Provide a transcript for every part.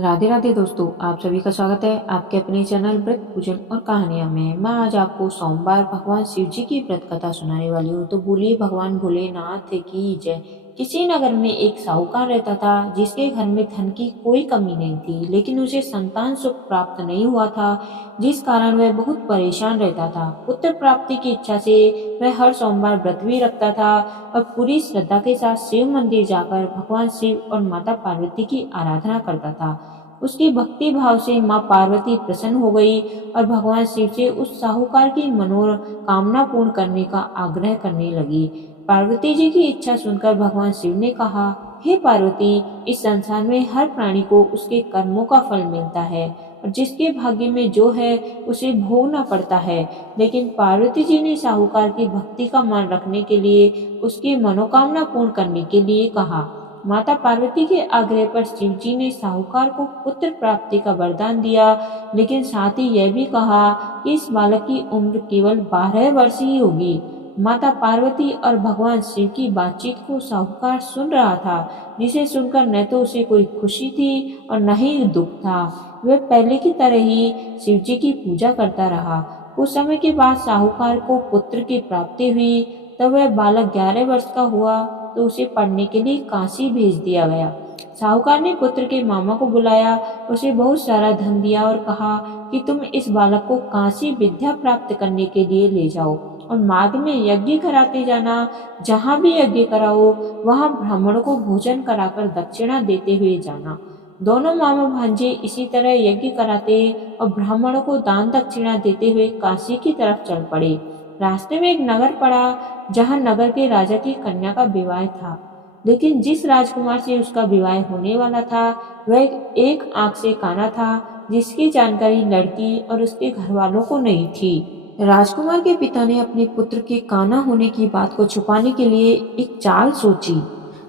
राधे राधे दोस्तों, आप सभी का स्वागत है आपके अपने चैनल व्रत पूजन और कहानियां में। मैं आज आपको सोमवार भगवान शिव जी की व्रत कथा सुनाने वाली हूँ। तो बोलिए भगवान भोलेनाथ की जय। किसी नगर में एक साहूकार रहता था जिसके घर में धन की कोई कमी नहीं थी, लेकिन उसे संतान सुख प्राप्त नहीं हुआ था, जिस कारण वह बहुत परेशान रहता था। पुत्र प्राप्ति की इच्छा से वह हर सोमवार व्रत भी रखता था और पूरी श्रद्धा के साथ शिव मंदिर जाकर भगवान शिव और माता पार्वती की आराधना करता था। उसकी भक्ति भाव से माँ पार्वती प्रसन्न हो गई और भगवान शिव से उस साहूकार की मनोकामना पूर्ण करने का आग्रह करने लगी। पार्वती जी की इच्छा सुनकर भगवान शिव ने कहा, हे पार्वती, इस संसार में हर प्राणी को उसके कर्मों का फल मिलता है और जिसके भाग्य में जो है उसे भोगना पड़ता है। लेकिन पार्वती जी ने साहूकार की भक्ति का मान रखने के लिए उसकी मनोकामना पूर्ण करने के लिए कहा। माता पार्वती के आग्रह पर शिव जी ने साहूकार को पुत्र प्राप्ति का वरदान दिया, लेकिन साथ ही यह भी कहा कि इस बालक की उम्र केवल 12 वर्ष ही होगी। माता पार्वती और भगवान शिव की बातचीत को साहूकार सुन रहा था, जिसे सुनकर न तो उसे कोई खुशी थी और न ही दुख था। वह पहले की तरह ही शिव जी की पूजा करता रहा। कुछ समय के बाद साहूकार को पुत्र की प्राप्ति हुई। तब वह बालक 11 वर्ष का हुआ तो उसे पढ़ने के लिए काशी भेज दिया गया। साहूकार ने पुत्र के मामा को बुलाया, उसे बहुत सारा धन दिया और कहा कि तुम इस बालक को काशी विद्या प्राप्त करने के लिए ले जाओ और मार्ग में यज्ञ कराते जाना। जहाँ भी यज्ञ कराओ वहाँ ब्राह्मणों को भोजन कराकर दक्षिणा देते हुए जाना। दोनों मामा भांजे इसी तरह यज्ञ कराते और ब्राह्मणों को दान दक्षिणा देते हुए काशी की तरफ चल पड़े। रास्ते में एक नगर पड़ा जहाँ नगर के राजा की कन्या का विवाह था, लेकिन जिस राजकुमार से उसका विवाह होने वाला था वह एक आंख से काना था, जिसकी जानकारी लड़की और उसके घर वालों को नहीं थी। राजकुमार के पिता ने अपने पुत्र के काना होने की बात को छुपाने के लिए एक चाल सोची।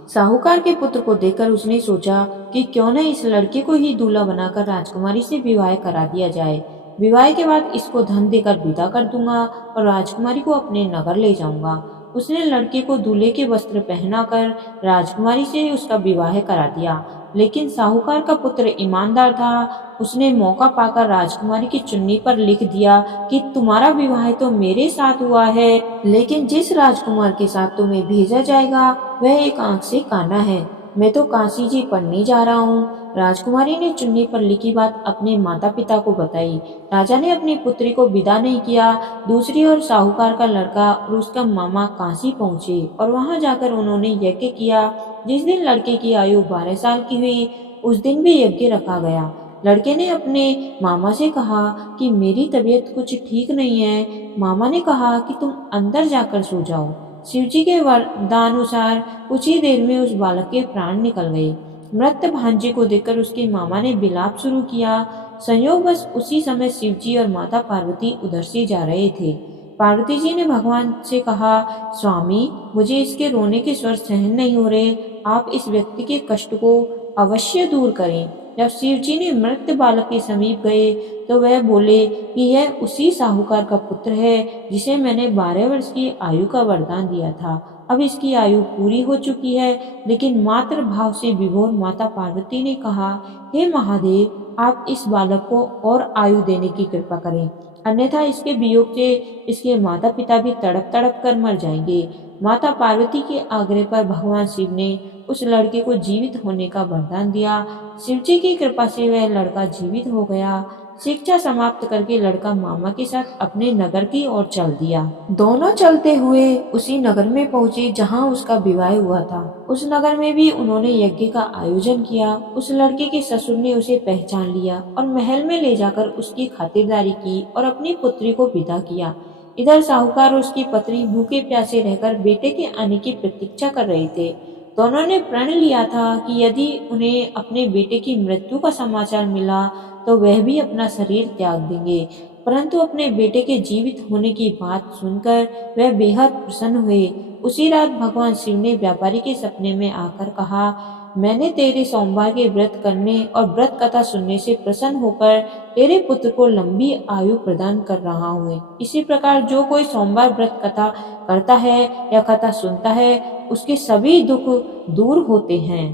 साहूकार के पुत्र को देखकर उसने सोचा कि क्यों न इस लड़के को ही दूल्हा बनाकर राजकुमारी से विवाह करा दिया जाए। विवाह के बाद इसको धन देकर विदा कर दूंगा और राजकुमारी को अपने नगर ले जाऊंगा। उसने लड़के को दूल्हे के वस्त्र पहनाकर राजकुमारी से उसका विवाह करा दिया। लेकिन साहूकार का पुत्र ईमानदार था। उसने मौका पाकर राजकुमारी की चुन्नी पर लिख दिया कि तुम्हारा विवाह तो मेरे साथ हुआ है, लेकिन जिस राजकुमार के साथ तुम्हें भेजा जाएगा वह एक आंख से काना है। मैं तो काशी जी पढ़ने जा रहा हूँ। राजकुमारी ने चुन्नी पर लिखी बात अपने माता पिता को बताई। राजा ने अपनी पुत्री को विदा नहीं किया। दूसरी ओर साहूकार का लड़का और उसका मामा काशी पहुँचे और वहां जाकर उन्होंने यज्ञ किया। जिस दिन लड़के की आयु 12 साल की हुई उस दिन भी यज्ञ रखा गया। लड़के ने अपने मामा से कहा कि मेरी तबीयत कुछ ठीक नहीं है। मामा ने कहा कि तुम अंदर जाकर सो जाओ। शिवजी के वरदानुसार कुछ ही देर में उस बालक के प्राण निकल गए। मृत भांजे को देखकर उसके मामा ने विलाप शुरू किया। संयोगवश उसी समय शिवजी और माता पार्वती उधर से जा रहे थे। पार्वती जी ने भगवान से कहा, स्वामी, मुझे इसके रोने के स्वर सहन नहीं हो रहे। आप इस व्यक्ति के कष्ट को अवश्य दूर करें। जब शिव जी ने मृत बालक के समीप गए तो वह बोले कि यह उसी साहूकार का पुत्र है जिसे मैंने 12 वर्ष की आयु का वरदान दिया था। अब इसकी आयु पूरी हो चुकी है। लेकिन मातृ भाव से विभोर माता पार्वती ने कहा, हे महादेव, आप इस बालक को और आयु देने की कृपा करें, अन्यथा इसके वियोग से इसके माता पिता भी तड़प तड़प कर मर जाएंगे। माता पार्वती के आग्रह पर भगवान शिव ने उस लड़के को जीवित होने का वरदान दिया। शिवजी की कृपा से वह लड़का जीवित हो गया। शिक्षा समाप्त करके लड़का मामा के साथ अपने नगर की ओर चल दिया। दोनों चलते हुए उसी नगर में पहुंचे जहां उसका विवाह हुआ था। उस नगर में भी उन्होंने यज्ञ का आयोजन किया। उस लड़के के ससुर ने उसे पहचान लिया और महल में ले जाकर उसकी खातिरदारी की और अपनी पुत्री को विदा किया। इधर साहूकार और उसकी पत्नी भूखे प्यासे रहकर बेटे के आने की प्रतीक्षा कर रहे थे। दोनों ने प्रण लिया था कि यदि उन्हें अपने बेटे की मृत्यु का समाचार मिला तो वह भी अपना शरीर त्याग देंगे। परंतु अपने बेटे के जीवित होने की बात सुनकर वह बेहद प्रसन्न हुए। उसी रात भगवान शिव ने व्यापारी के सपने में आकर कहा, मैंने तेरे सोमवार के व्रत करने और व्रत कथा सुनने से प्रसन्न होकर तेरे पुत्र को लंबी आयु प्रदान कर रहा हूँ। इसी प्रकार जो कोई सोमवार व्रत कथा करता है या कथा सुनता है उसके सभी दुख दूर होते हैं।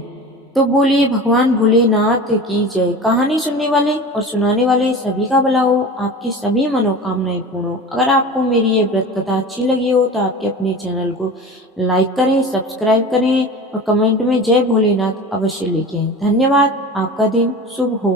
तो बोलिए भगवान भोलेनाथ की जय। कहानी सुनने वाले और सुनाने वाले सभी का भला हो, आपकी सभी मनोकामनाएं पूर्ण हो। अगर आपको मेरी ये व्रत कथा अच्छी लगी हो तो आपके अपने चैनल को लाइक करें, सब्सक्राइब करें और कमेंट में जय भोलेनाथ अवश्य लिखें। धन्यवाद। आपका दिन शुभ हो।